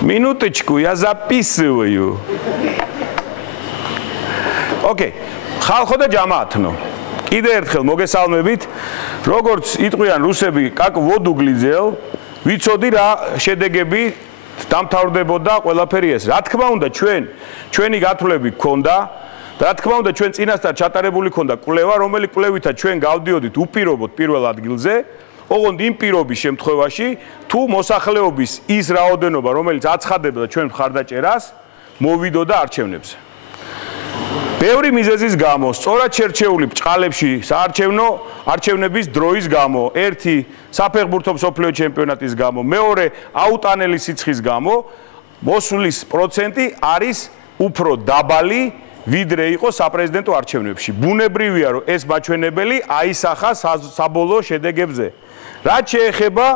Минуточку, я записываю. Окей. ხალხო და ჯამაათნო. კიდე ერთხელ მოგესალმებით. როგორც იტყვიან რუსები, კაკ ვოდუგლიძელ, ვიცოდი რა შედეგები დამთავრდებოდა ყველაფერი ეს. რა თქმა უნდა, ჩვენი გათვლები გქონდა. რა თქმა უნდა, ჩვენ წინასწარ ჩატარებული ქონდა კვლევა, რომელი კვლევითაც ჩვენ გავდიოდით უპირობოდ პირველ ადგილზე. ოღონდ იმ პირობის შემთხვევაში, თუ მოსახლეობის ის რაოდენობა, რომელიც აცხადებდა ჩვენ მხარდაჭერას, მოვიდოდა არჩევნებზე. ბევრი მიზეზის გამო, სწორად შერჩეული ბჭყალებში საარჩევნო არჩევნების დროის გამო, ერთი საფეხბურთო მსოფლიო ჩემპიონატის გამო, მეორე აუტანელი სიცხის გამო, მოსვლის პროცენტი არის უფრო დაბალი, ვიდრე იყო საპრეზიდენტო არჩევნებში. ბუნებრივია, რომ ეს მაჩვენებელი აისახა საბოლოო შედეგებზე. რაც შეეხება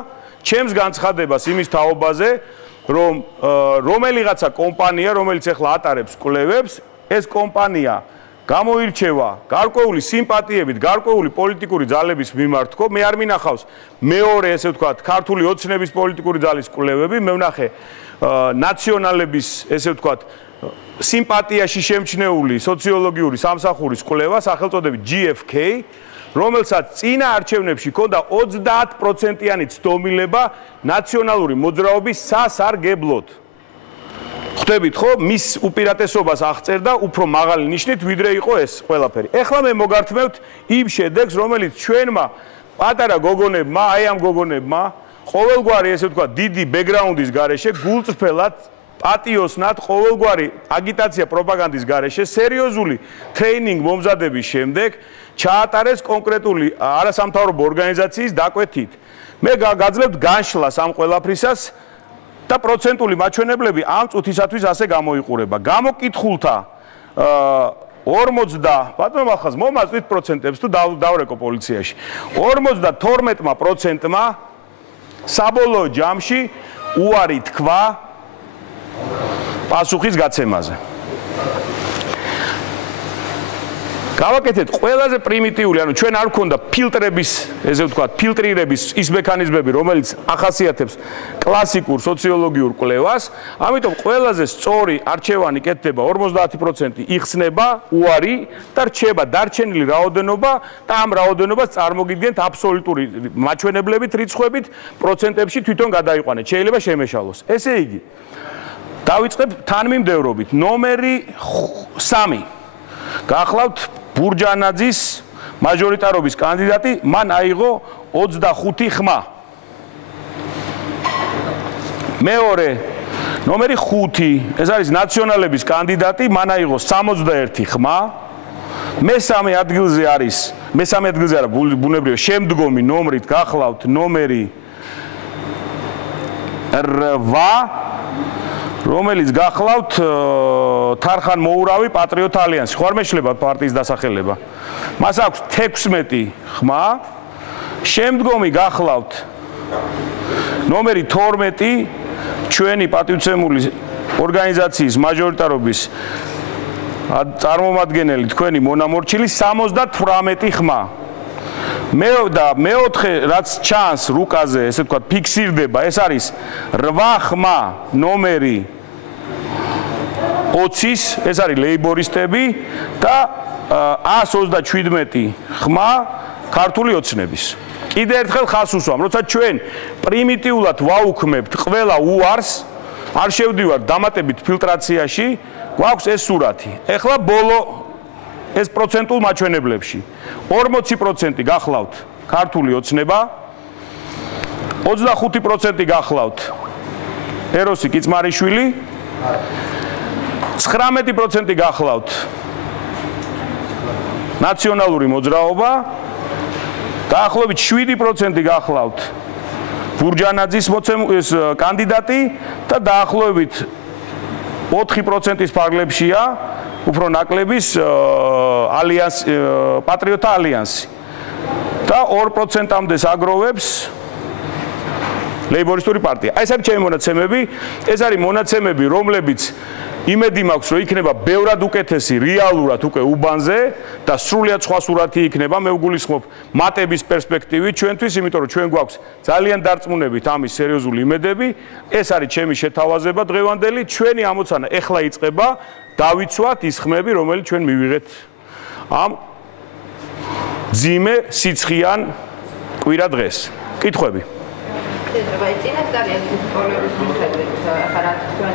ჩემს განცხადებას იმის თაობაზე, რომ რომელიღაცა კომპანია, რომელიც ახლა ატარებს კვლევებს, ეს კომპანია გამოირჩევა გარკვეული სიმპათიებით, გარკვეული პოლიტიკური ძალების მიმართ, მე არ მინახავს მეორე, ესე ვთქვათ, ქართული ოცნების პოლიტიკური ძალის კვლევები, მე ვნახე ნაციონალების, ესე ვთქვათ, სიმპათიაში შემჩნეული სოციოლოგიური სამსახურის კვლევა, სახელწოდებით GfK, რომელსაც წინა არჩევნებში ჰქონდა 30%-იანი ცდომილება ნაციონალური მოძრაობის სასარგებლოდ. ხვდებით ხო, მის უპირატესობას აღწერდა უფრო მაღალი ნიშნით, ვიდრე იყო ეს ყველაფერი. ეხლა მე მოგართმევთ იმ შედეგს, რომელიც ჩვენმა პატარა გოგონებმა, აი ამ გოგონებმა, ყოველგვარი ესე ვთქვათ, დიდი ბექგრაუნდის გარეშე, გულწრფელად, პატიოსნად, ყოველგვარი აგიტაცია პროპაგანდის გარეშე, სერიოზული ტრეინინგ მომზადების შემდეგ ჩაატარეს კონკრეტული არასამთავრობო ორგანიზაციის დაკვეთით. მე გაძლევთ განშლას ამ ყველაფრისას და პროცენტული მაჩვენებლები ამ წუთისათვის ასე გამოიყურება. გამოკითხულთა 40 ბატონო ახალს მომაწვით პროცენტებს თუ დავრეკო პოლიციაში. 52%-მა საბოლოო ჯამში უარი თქვა პასუხის გაცემაზე. გავაკეთეთ ყველაზე პრიმიტიული, ანუ ჩვენ არ გქონდა ფილტრების, ესე ვთქვათ, ფილტრირების ის მექანიზმები, რომელიც ახასიათებს კლასიკურ სოციოლოგიურ კვლევას, ამიტომ ყველაზე სწორი არჩევანი კეთდება 50% იხსნება უარი და რჩება დარჩენილი რაოდენობა და ამ რაოდენობას წარმოგიდგენთ აბსოლუტური მაჩვენებლებით, რიცხვებით, პროცენტებში თვითონ გადაიყვანეთ. შეიძლება შემეშალოს. ესე იგი, დავიწყებ თანმიმდევრობით. ნომერი 3. გახლავთ ბურჯანაძის მაჟორიტარობის კანდიდატი, მან აიღო 25 ხმა. მეორე, ნომერი 5, ეს არის ნაციონალების კანდიდატი, მან აიღო 61 ხმა. მესამე ადგილზე არა, ბუნებრივია, შემდგომი ნომრით გახლავთ ნომერი 8, რომელიც გახლავთ თარხან მოურავი პატრიოტ ალიანსი. ხო არ მეშლება პარტიის დასახელება. მას აქვს 16 ხმა. შემდგომი გახლავთ ნომერი 12 ჩვენი პატივცემული ორგანიზაციის მაჟორიტარობის წარმომადგენელი თქვენი მონამორჩილი 78 ხმა. მეოთხე რაც ჩანს რუკაზე, ესე ვთქვათ, ფიქსირდება, ეს არის 8 ხმა ნომერი 20-ის, ეს არის ლეიბორისტები და 127 ხმა ქართული ოცნების. კიდე ერთხელ ხას უსვამ, როცა ჩვენ პრიმიტიულად ვაუქმებთ ყველა უარს, არ შევდივართ დამატებით ფილტრაციაში, გვაქვს ეს სურათი. ეხლა ბოლო ეს პროცენტულ მაჩვენებლებში 40% გახლავთ ქართული ოცნება, 25% გახლავთ ეროსი კიცმარიშვილი, 19% გახლავთ ნაციონალური მოძრაობა, დაახლოებით 7% გახლავთ ბურჯანაძის კანდიდატი და დაახლოებით 4%-ის ფარგლებშია უფრო ნაკლების პატრიოტთა ალიანსი და 2%-ამდე აგროვებს ლეიბორისტული პარტია. ეს არის ჩემი მონაცემები, ეს არის მონაცემები, რომლებიც იმედი მაქვს, რომ იქნება ბევრად უკეთესი რეალურად უკვე უბანზე და სრულიად სხვა სურათი იქნება, მე ვგულისხმობ მატების პერსპექტივით ჩვენთვის, იმიტომ რომ ჩვენ გვაქვს ძალიან დარწმუნებით ამის სერიოზული იმედები, ეს არის ჩემი შეთავაზება დღევანდელი, ჩვენი ამოცანა ეხლა იწყება, დავიცვათ ის ხმები, რომელიც ჩვენ მივიღეთ ამ ძიმე სიცხიან კვირა დღეს. კითხვები? შეიძლება იწინათ ძალიან პრობლემის მიხედვით, ხარაც თქვენ